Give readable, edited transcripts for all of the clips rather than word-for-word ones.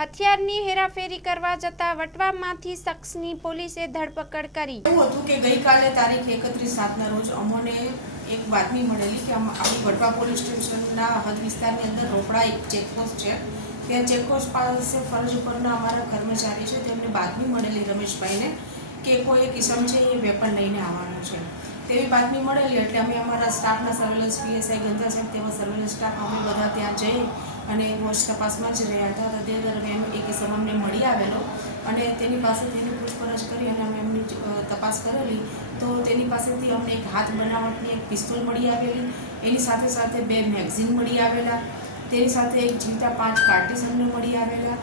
હથિયારની હેરાફેરી કરવા જતા વટવામાંથી શખ્સની પોલીસે ધરપકડ કરી। એવું હતું કે ગઈકાલે તારીખ 31/7ના રોજ અમોને એક બાતમી મળેલી કે આપણી વટવા પોલીસ સ્ટેશનના હદ વિસ્તારની અંદર રોકડા એક ચેકપોસ્ટ છે, ત્યાં ચેકપોસ્ટ પાસે ફરજ ઉપરના અમારા કર્મચારી છે તેમને બાતમી મળેલી રમેશભાઈને કે કોઈ એક ઇસમ છે એ વેપન લઈને આવવાનો છે તેવી બાતમી મળેલી। એટલે અમે અમારા સ્ટાફના સર્વેલન્સ પીએસઆઈ ગંધા સાહેબ તેવા સર્વેલન્સ સ્ટાફ અમે બધા ત્યાં જઈ અને વોચ તપાસમાં જ રહ્યા હતા। તે દરમિયાન એક ઇસમ અમને મળી આવેલો અને તેની પાસેથી એની પૂછપરછ કરી અને અમે એમની તપાસ કરેલી તો તેની પાસેથી અમને એક હાથ બનાવટની એક પિસ્તોલ મળી આવેલી, એની સાથે સાથે 2 મેગઝીન મળી આવેલા, તેની સાથે એક જીવતા 5 કાર્ટીસ અમને મળી આવેલા।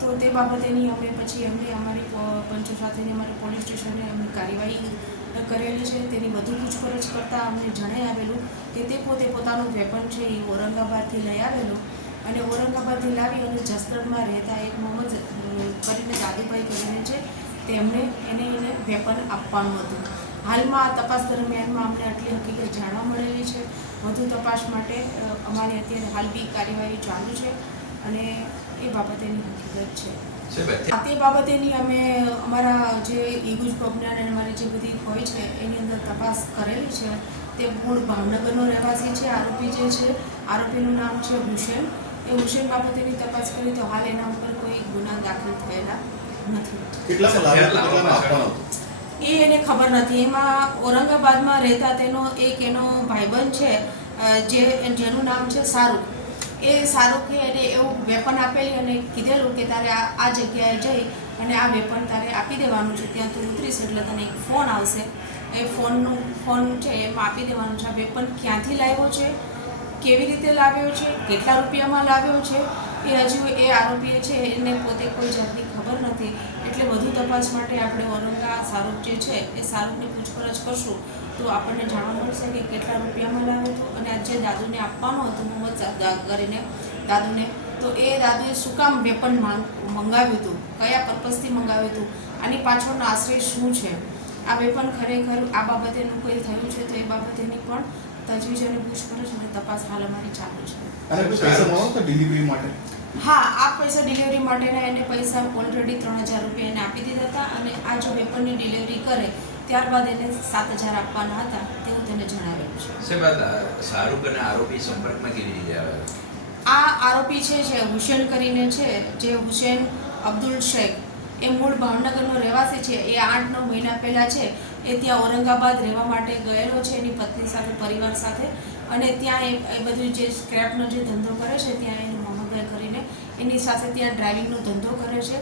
તો તે બાબતેની અમે પછી અમને અમારી પંચો સાથેની અમારી પોલીસ સ્ટેશને અમને કાર્યવાહી કરેલી છે। તેની વધુ પૂછપરછ કરતાં અમને જણાઈ આવેલું કે તે પોતે પોતાનું વેપન છે એ ઔરંગાબાદથી લઈ આવેલું અને ઔરંગાબાદથી લાવી અને જસદણમાં રહેતા એક મોહમ્મદ કરીને દાદુભાઈ કરીને છે તેમને એને વેપન આપવાનું હતું। હાલમાં આ તપાસ દરમિયાનમાં અમને આટલી હકીકત જાણવા મળેલી છે। વધુ તપાસ માટે અમારી અત્યારે હાલ બી કાર્યવાહી ચાલુ છે અને એ બાબતેની હકીકત છે। તે બાબતેની અમે અમારા જે ઈગુજ પ્રોગ્રામ અને અમારી જે બધી હોય છે એની અંદર તપાસ કરેલી છે। તે મૂળ ભાવનગરનો રહેવાસી છે। આરોપી જે છે આરોપીનું નામ છે હુસેન। એ હુસેન બાબતેની તપાસ કરી તો હાલ એના ઉપર કોઈ ગુના દાખલ થયેલા નથી। એને ખબર નથી। એમાં ઔરંગાબાદમાં રહેતા તેનો એનો ભાઈબંધ છે જેનું નામ છે શાહરૂખ। એ શાહરૂખે એને એવું વેપન આપેલી અને કીધેલું કે તારે આ જગ્યાએ જઈ અને આ વેપન તારે આપી દેવાનું છે, ત્યાં તું ઉતરીશ એટલે તને એક ફોન આવશે, એ ફોન છે એમાં આપી દેવાનું છે। આ વેપન ક્યાંથી લાવ્યો છે, કેવી રીતે લાવ્યો છે, કેટલા રૂપિયામાં લાવ્યો છે એ હજુ એ આરોપીએ છે એને પોતે કોઈ જાતની ખબર નથી। એટલે વધુ તપાસ માટે આપણે શાહરૂખ જે છે એ શાહરૂખની પૂછપરછ કરશું તો આપણને જાણવા મળશે કે કેટલા રૂપિયામાં લાવ્યો હતો અને આ જે દાદુને આપવાનો હતો મોહમ્મદ કરીને દાદુને, તો એ દાદુએ શું કામ વેપન મંગાવ્યું હતું, કયા પર્પઝથી મંગાવ્યું હતું, આની પાછળનો આશ્રય શું છે, આ વેપન ખરેખર આ બાબતેનું કોઈ થયું છે તો એ બાબતેની પણ તજવીજ અને પૂછપરછ અને તપાસ હાલ અમારી ચાલુ છે। ડિલિવરી માટે હા, આ પૈસા ડિલિવરી માટેના એને પૈસા ઓલરેડી 3000 રૂપિયા એને આપી દીધા હતા અને આ જો વેપનની ડિલિવરી કરે ત્યારબાદ એને 7000 આપવાના હતા તેવું તેને જણાવેલું છે। શાહરૂખ અને આરોપી સંપર્કમાં કેવી રીતે આવે? આ આરોપી છે હુસેન કરીને છે, જે હુસેન અબ્દુલ શેખ, એ મૂળ ભાવનગરનો રહેવાસી છે। એ 8-9 મહિના પહેલાં છે એ ત્યાં ઔરંગાબાદ રહેવા માટે ગયેલો છે એની પત્ની સાથે, પરિવાર સાથે, અને ત્યાં એ બધું જે સ્ક્રેપનો જે ધંધો કરે છે ત્યાં એનું મોહમ્મદભાઈ કરીને એની સાથે ત્યાં ડ્રાઇવિંગનો ધંધો કરે છે।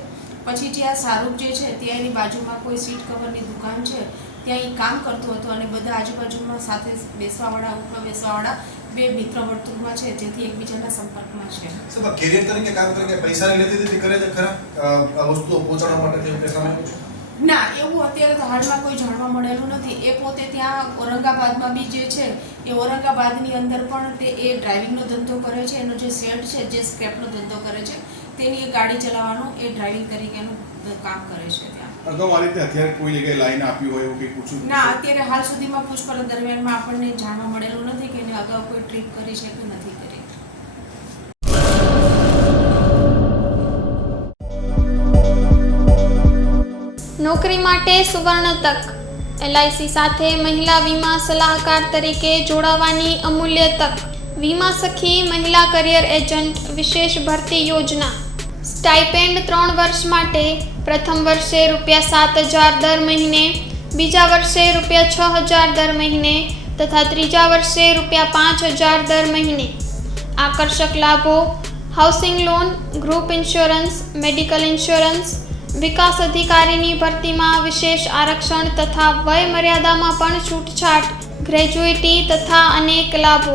પછી જ્યાં શાહરૂખ જે છે ત્યાં એની બાજુમાં કોઈ સીટ કવરની દુકાન છે ત્યાં એ કામ કરતો હતો અને બધા આજુબાજુમાં સાથે બેસવાવાળા ઉપર બેસવાવાળા 2 મિત્ર વર્તુળમાં છે જેથી એકબીજાના સંપર્કમાં છે। કેરિયર તરીકે કામ કરીને પૈસાની લેતી કરે છે ખરા વસ્તુઓ પહોંચાડવા માટે તેવું કંઈ સામે ના, એવું અત્યારે તો હાલમાં કોઈ જાણવા મળેલું નથી। એ પોતે ત્યાં ઔરંગાબાદમાં બી જે છે એ ઔરંગાબાદની અંદર પણ તે એ ડ્રાઇવિંગનો ધંધો કરે છે, એનો જે શેડ છે જે સ્ક્રેપનો ધંધો કરે છે તેની એ ગાડી ચલાવવાનું એ ડ્રાઇવિંગ તરીકેનું કામ કરે છે ત્યાં। અગાઉ આ રીતે અત્યારે કોઈ જગ્યાએ લાઈન આપ્યું હોય એવું કંઈ પૂછ્યું? ના, અત્યારે હાલ સુધીમાં પૂછપરછ દરમિયાનમાં આપણને જાણવા મળેલું નથી કે એને અગાઉ કોઈ ટ્રીપ કરી છે કે નથી કરી। નોકરી માટે સુવર્ણ તક। એલઆઈસી સાથે મહિલા વીમા સલાહકાર તરીકે જોડાવાની અમૂલ્ય તક। વીમા સખી મહિલા કરિયર એજન્ટ વિશેષ ભરતી યોજના। સ્ટાઇપેન્ડ 3 વર્ષ માટે, પ્રથમ વર્ષે ₹7,000 દર મહિને, બીજા વર્ષે ₹6,000 દર મહિને તથા ત્રીજા વર્ષે ₹5,000 દર મહિને। આકર્ષક લાભો: housing loan, group insurance, medical insurance, વિકાસ અધિકારીની ભરતીમાં વિશેષ આરક્ષણ તથા વય મર્યાદામાં પણ છૂટછાટ, ગ્રેજ્યુઇટી તથા અનેક લાભો।